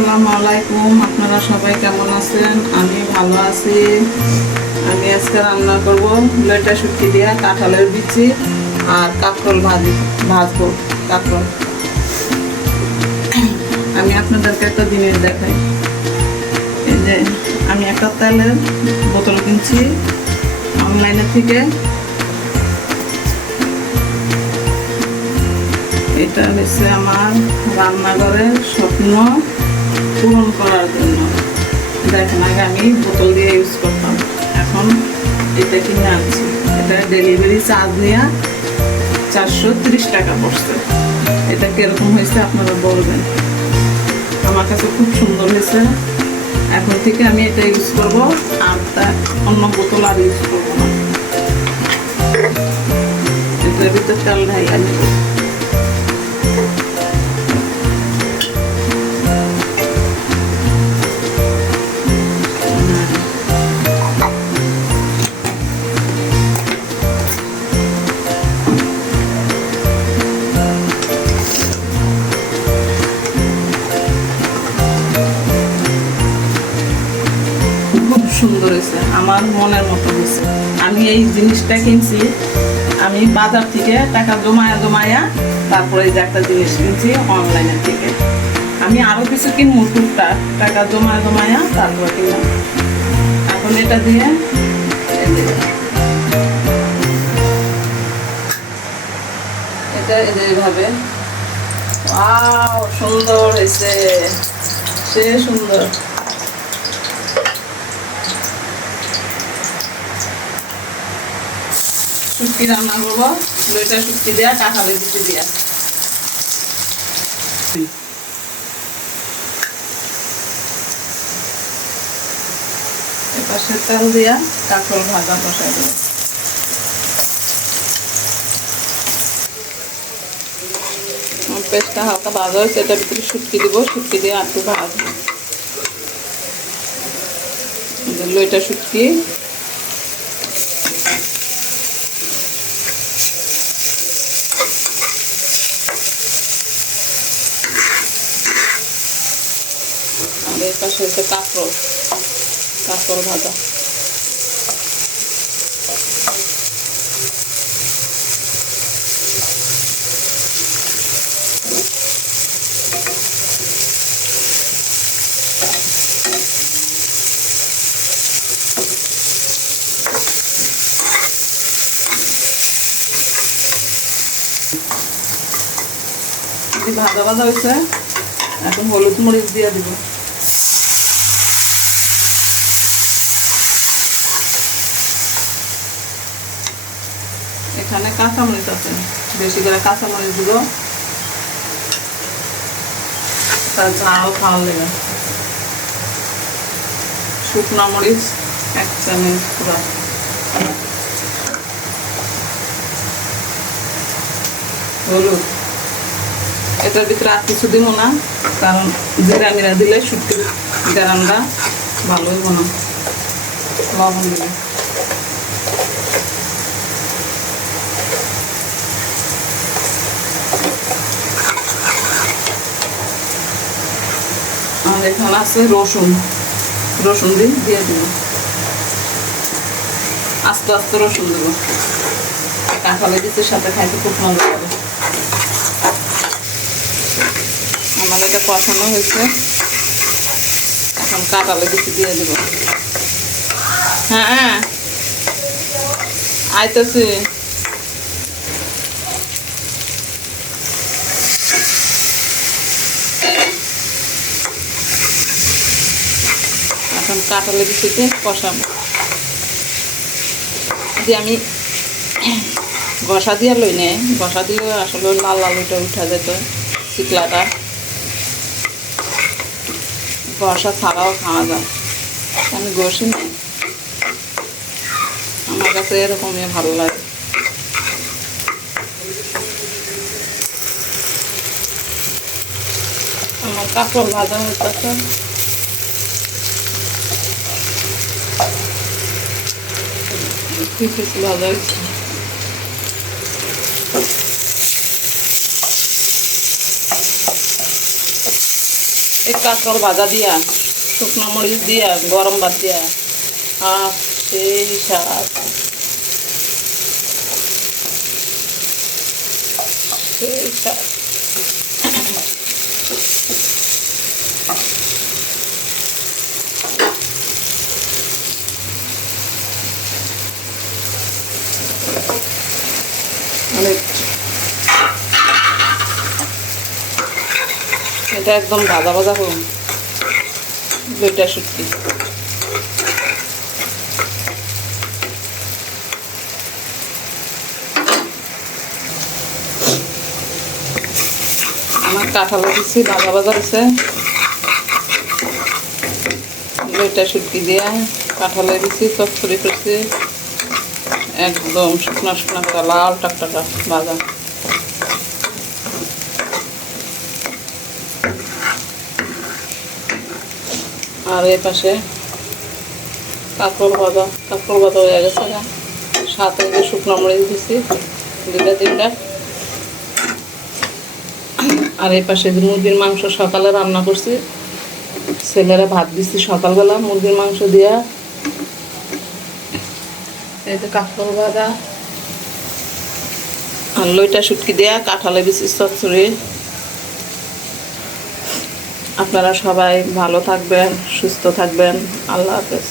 আসসালামু আলাইকুম। আপনারা সবাই কেমন আছেন? আমি ভালো আছি। আমি আজকে রান্না করব লইটা শুটকি দিয়া কাঁঠালের বিচি আর কাঁকরোল ভাজবো কাঁকরোল। আমি আপনাদেরকে একটা জিনিস দেখাই। এই যে আমি একটা তেলের বোতল কিনছি অনলাইনে থেকে। এটা হচ্ছে আমার রান্নাঘরের স্বপ্ন পূরণ করার জন্য। দেখেন, আগে আমি বোতল দিয়ে ইউজ করতাম, এখন এটা কিনে আনছি। এটা ডেলিভারি চার্জ নিয়ে 430 টাকা পড়ছে। এটা কিরকম হয়েছে আপনারা বলবেন। আমার কাছে খুব সুন্দর হয়েছে। এখন থেকে আমি এটা ইউজ করব, আর অন্য বোতল আর ইউজ করবো না। এটার ভিতর তেল ঢাইলা নেব। সুন্দর হয়েছে, আমার মনের মতো হয়েছে। আমি এই জিনিসটা কিনছি, আমি বাজার থেকে টাকা জমায়া তারপরে এই যে একটা জিনিস কিনছি অনলাইনের থেকে। আমি আরো কিছু কিনবো টুকটাক, টাকা জমায়া তারপরে কিনলাম। এখন এটা দিয়ে এটা এইভাবে সুন্দর হয়েছে, সে সুন্দর। শুটকি রান্না করবো, লইটা শুটকি দেওয়া কাঁঠালের বিচি দিয়া। এপাশে তেল দিয়া কাঁকরোল ভাজা বসাই দেবো। পেস্টটা হালকা ভাজা হয়েছে, এটার ভিতরে শুটকি দিব। শুটকি দিয়ে আর একটু ভাজবো। লইটা শুটকি আর এর পাশে হচ্ছে কাঁকরোল ভাজা। ভাজা ভাজা হয়েছে, এখন হলুদ মরিচ দিয়ে দিব। এখানে কাঁচামরিচ আছে, বেশি করে কাঁচামরিচ দিব, তার ঝাল খাওয়া লেগে। শুকনো মরিচ 1 চামচ পুরো। হলুদ এটার ভিতরে আর কিছু দিব না, কারণ জিরা মিরা দিলে শুটকির গরমটা ভালো হইব না। লবণ দিলে আর এখানে আছে রসুন দিয়ে দিব। আস্তে আস্তে রসুন দেব, কাঁঠালের বিচির সাথে খাইতে খুব মজা হবে। আমার এটা কষানো হয়েছে, এখন কাঁঠালের বিচি দিয়ে দেব। হ্যাঁ আইতেছি। এখন কাঁঠালের বিচিতে কষাবো। যে আমি ঘষা দিয়ে লই নে, ঘষা দিলে আসলে লাল ওইটা উঠা যেত চিকলাটা। ঘষা ছাড়াও খাওয়া যায়, আমি ঘষি না, আমার কাছে এরকমই ভালো লাগে। আমার কাঁকরোল ভাজা হইতেছে। ভাজা হয়েছে। এই কাঁকড় ভাজা দিয়া শুকনো মরিচ দিয়া গরম ভাত দিয়া সেই স্বাদ, সেই স্বাদ। এটা একদম ভাজা ভাজা করুন দুইটা শুটকি। আমার কাঁঠাল দিচ্ছি ভাজা ভাজা হয়েছে, দুইটা শুটকি দিয়ে কাঁঠালে দিচ্ছি চচ্চড়ি করছি, একদম শুকনা শুকনা করে লাল টাকটাকা ভাজা। আর এই পাশে কাঁকড় ভাজা হয়ে গেছে, সাথে যে শুকনো মরিচ দিচ্ছি দুইটা তিনটা। আর এই পাশে যে মুরগির মাংস সকালে রান্না করছি, ছেলেরা ভাত দিচ্ছি সকালবেলা মুরগির মাংস দিয়া। এই যে কাঁকড় ভাজা আর লইটা শুটকি দেয়া কাঁঠালে দিচ্ছি চচ্চড়ি। আপনারা সবাই ভালো থাকবেন, সুস্থ থাকবেন। আল্লাহ হাফেজ।